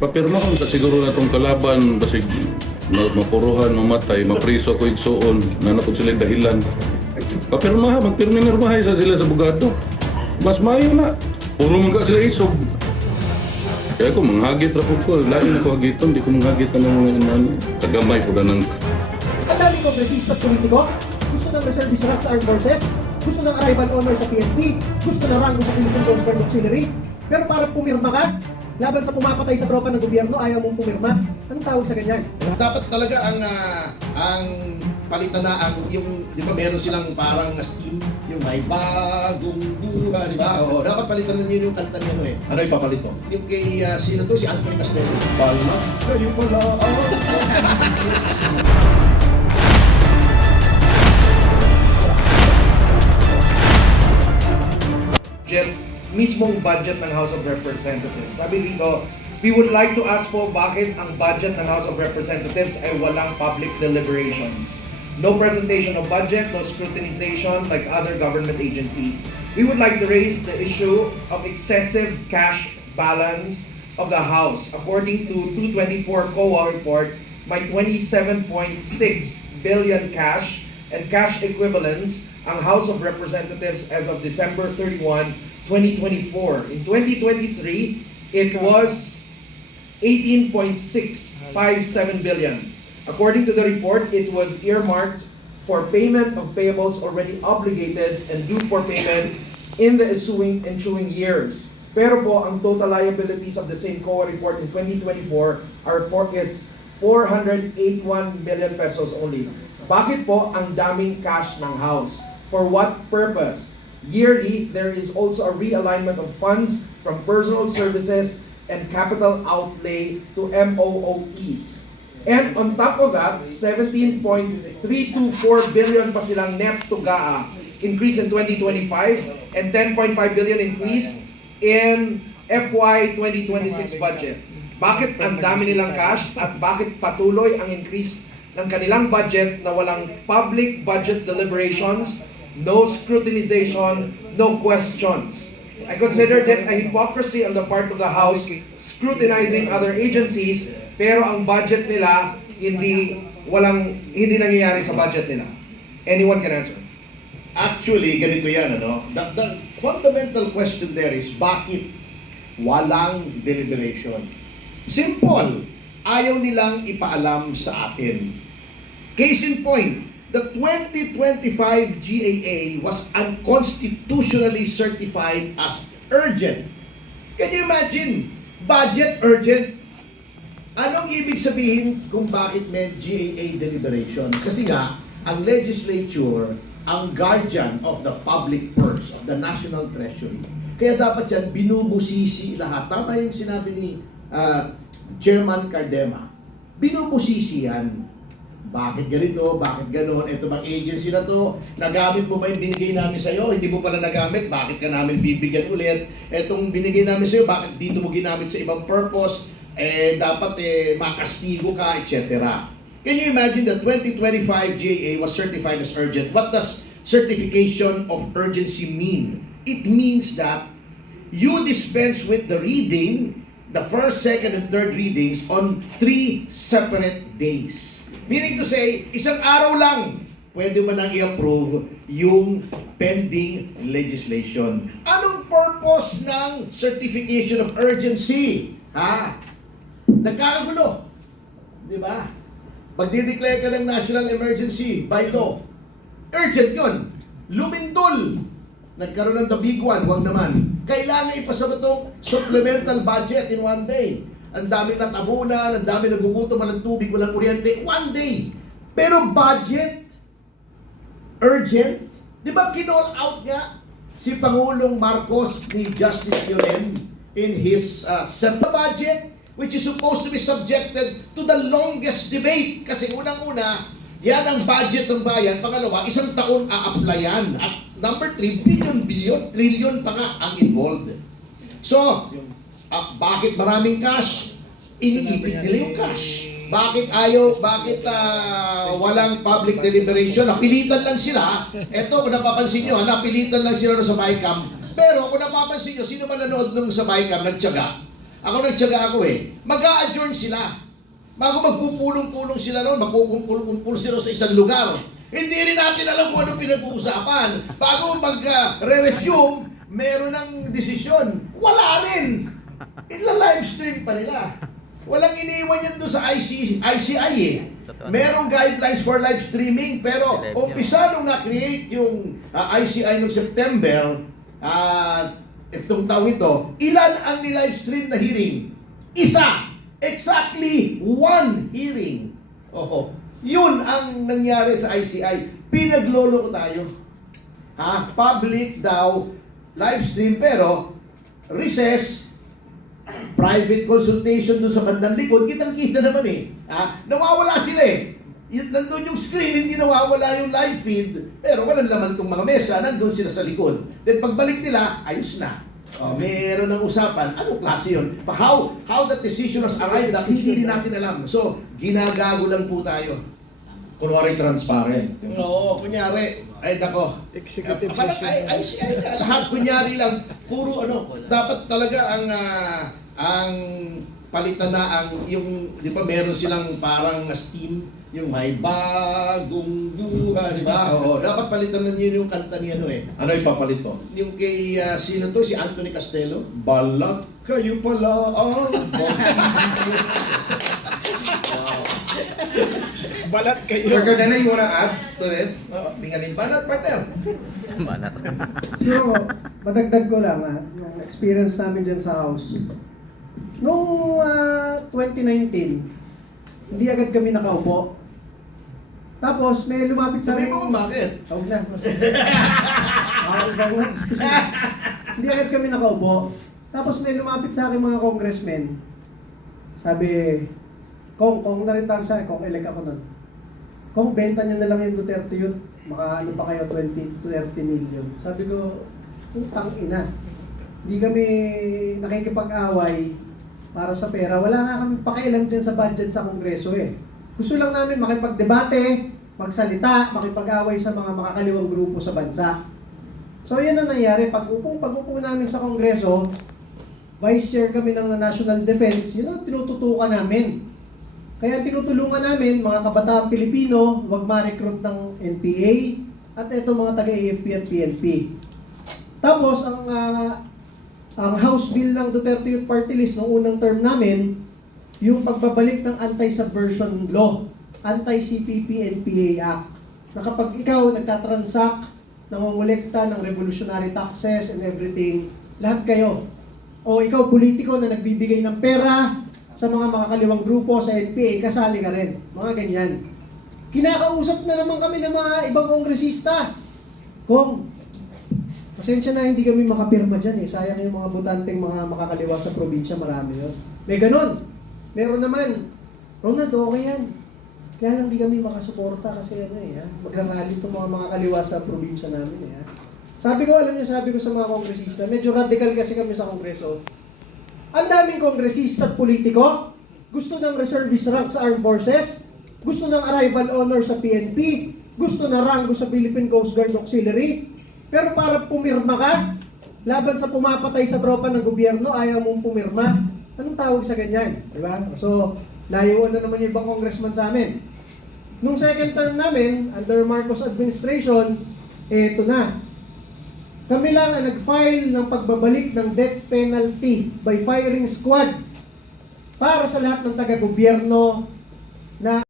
Papirma ko siguro na itong kalaban, basig mapuruhan, mamatay, mapriso ko igsuon, nanapod sila dahilan. Papirma, magpirminirmahay sa sila sa bugado. Mas mayo na. Puro mga sila isog. Kaya ko, manghagit ra po ko. Lain na ko hagiton, di ko manghagit na mga tagamay po na ng... Ang dami kongresista at politiko, gusto ng reservist rank sa armed forces, gusto ng arrival honor sa PNP, gusto ng rango sa Philippine Coast Guard Auxiliary, pero para pumirma ka, laban sa pumapatay sa tropa ng gobyerno, ayaw mong pumirma. Anong tawag sa ganyan? Dapat talaga ang palitan na ang yung, di ba meron silang parang scheme, yung may bagong buhay, di ba? O, dapat palitan na niyo yung kanta niyo eh. Ano ipapalito? Yung kay sino to? Si Anthony Castelo. Palma, kayo pala. Mismong budget ng House of Representatives. Sabi dito, we would like to ask po bakit ang budget ng House of Representatives ay walang public deliberations. No presentation of budget, no scrutinization like other government agencies. We would like to raise the issue of excessive cash balance of the House. According to 224 COA report, may 27.6 billion cash and cash equivalents ang House of Representatives as of December 31, 2024. In 2023, it was 18.657 billion. According to the report, it was earmarked for payment of payables already obligated and due for payment in the ensuing years. Pero po, ang total liabilities of the same COA report in 2024 is 481 million pesos only. Bakit po ang daming cash ng House? For what purpose? Yearly, there is also a realignment of funds from personal services and capital outlay to MOOEs. And on top of that, 17.324 billion pa silang net to GAA increase in 2025 and 10.5 billion increase in FY 2026 budget. Bakit ang dami nilang cash at bakit patuloy ang increase ng kanilang budget na walang public budget deliberations, no scrutinization, no questions? I consider this a hypocrisy on the part of the House scrutinizing other agencies pero ang budget nila hindi nangyayari sa budget nila. Anyone can answer. Actually, ganito yan, ano? The fundamental question there is, bakit walang deliberation? Simple. Ayaw nilang ipaalam sa atin. Case in point, the 2025 GAA was unconstitutionally certified as urgent. Can you imagine? Budget urgent. Anong ibig sabihin kung bakit may GAA deliberations? Kasi nga, ang legislature, ang guardian of the public purse, of the national treasury. Kaya dapat yan, binubusisi lahat. Tama yung sinabi ni Chairman Cardema. Binubusisi yan. Bakit ganito? Bakit ganon? Ito bang agency na to? Nagamit mo ba yung binigay namin sa'yo? Hindi mo pala nagamit? Bakit ka namin bibigyan ulit? Etong binigay namin sa'yo, bakit dito mo ginamit sa ibang purpose? Dapat makastigo ka, etc. Can you imagine that 2025 GAA was certified as urgent? What does certification of urgency mean? It means that you dispense with the reading, the first, second, and third readings on 3 separate days. Meaning to say, isang araw lang, pwede mo nang i-approve yung pending legislation. Anong purpose ng certification of urgency? Nagkakagulo. Di ba? Pag-declare ka ng national emergency by law, urgent yun. Lumindol. Nagkaroon ng the big one, wag naman. Kailangan ipasa mo itong supplemental budget in one day. Ang dami natabunan, ang dami nagugutom, walang tubig, walang kuryente, one day. Pero budget, urgent, di ba kinall out nga si Pangulong Marcos ni Justice Yulen in his budget, which is supposed to be subjected to the longest debate. Kasi unang-una, yan ang budget ng bayan. Pangalawa, isang taon a-applyan. At number 3, billion, trillion pa nga ang involved. So, bakit maraming cash? Iniipit nila yung cash. Bakit walang public deliberation? Napilitan lang sila. Eto, kung napapansin nyo, napilitan lang sila sa BICAM. Pero kung napapansin nyo, sino man nanood nung sa BICAM, nagtiyaga? Ako nagtyaga ako eh. Mag-a-adjourn sila. Bago magpupulong-pulong sila noon, magkukumpul-kumpul sila sa isang lugar. Hindi rin natin alam kung anong pinag-uusapan. Bago mag-re-resume, meron ng desisyon. Wala rin. Ila-live stream pa nila. Walang iniwan yan doon sa ICI eh. Merong guidelines for live streaming, pero umpisa nung na-create yung ICI noong September, itong taon ito, ilan ang ni-live stream na hearing? Isa! Exactly one hearing. Oho. Yun ang nangyari sa ICI. Pinaglolo ko tayo. Public daw, live stream, pero recess, private consultation doon sa bandang likod, kitang-kita naman eh. Nawawala sila eh. Nandun yung screen, hindi nawawala yung live feed, pero walang laman tong mga mesa, nandun sila sa likod. Then pagbalik nila, ayos na. Meron ng usapan, anong klase yun? How that decision has arrived, hindi natin alam. So, ginagago lang po tayo. Kunwari transparent. Oo, kunyari, ay nako. Executive Parang ICI na, lahat kunyari lang. Puro dapat talaga ang palitan na ang yung, di ba meron silang parang steam, yung may bagong buhay, di ba? Oo, dapat palitan na yun yung kanta ni Ano ipapalit to? yung kay, sino to? Si Anthony Castello? Balat kayo pala ang Balat kayo. Sir Cardena, you wanna add to this? Bingalin Balat, partner. Siguro, madagdag ko lang yung experience namin dyan sa house. Noong 2019, hindi agad kami nakaupo. Tapos may lumapit sa Sabi amin. mo bakit? Huwag na. Ibang diskusyon. Hindi agad kami nakaupo. Tapos may lumapit sa akin mga congressmen. Sabi, Kong na rin tawag siya, Kong elect ako nun. Kung benta nyo na lang yung Duterte yun, makaano pa kayo 20 to 30 million. Sabi ko, putang ina. Hindi kami nakikipag-away para sa pera. Wala nga kami pakialam dyan sa budget sa Kongreso eh. Gusto lang namin makipagdebate, magsalita, makipag-away sa mga makakaliwang grupo sa bansa. So yan ang nangyari. Pag-upo namin sa Kongreso, Vice Chair kami ng National Defense, yun ang tinututukan namin. Kaya tinutulungan namin mga kabataang Pilipino, wag ma-recruit ng NPA at ito mga taga-AFP at PNP. Tapos ang House Bill ng Duterte Youth Party List noong unang term namin, yung pagbabalik ng Anti-Subversion Law, Anti-CPP-NPA Act, na kapag ikaw nagtatransact, nangongolekta ng revolutionary taxes and everything, lahat kayo. O ikaw politiko na nagbibigay ng pera sa mga makakaliwang grupo sa NPA, kasali ka rin. Mga ganyan. Kinakausap na naman kami ng mga ibang kongresista. Kung, pasensya na hindi kami makapirma dyan eh. Sayang yung mga butanteng mga makakaliwa sa probinsya, marami yun. May ganun. Meron naman. Ronald, okay yan. Kaya lang di kami makasuporta kasi magrarally itong mga makakaliwa sa probinsya namin eh. Sabi ko sa mga kongresista, medyo radical kasi kami sa kongreso. Ang daming kongresista at politiko, gusto ng reservist rank sa armed forces, gusto ng arrival honor sa PNP, gusto na rango sa Philippine Coast Guard Auxiliary, pero para pumirma ka, laban sa pumapatay sa tropa ng gobyerno, ayaw mong pumirma. Anong tawag sa ganyan? Diba? So, layuan na naman yung ibang congressman sa amin. Nung second term namin, under Marcos administration, eto na. Kami lang ang nag-file ng pagbabalik ng death penalty by firing squad para sa lahat ng taga-gobyerno na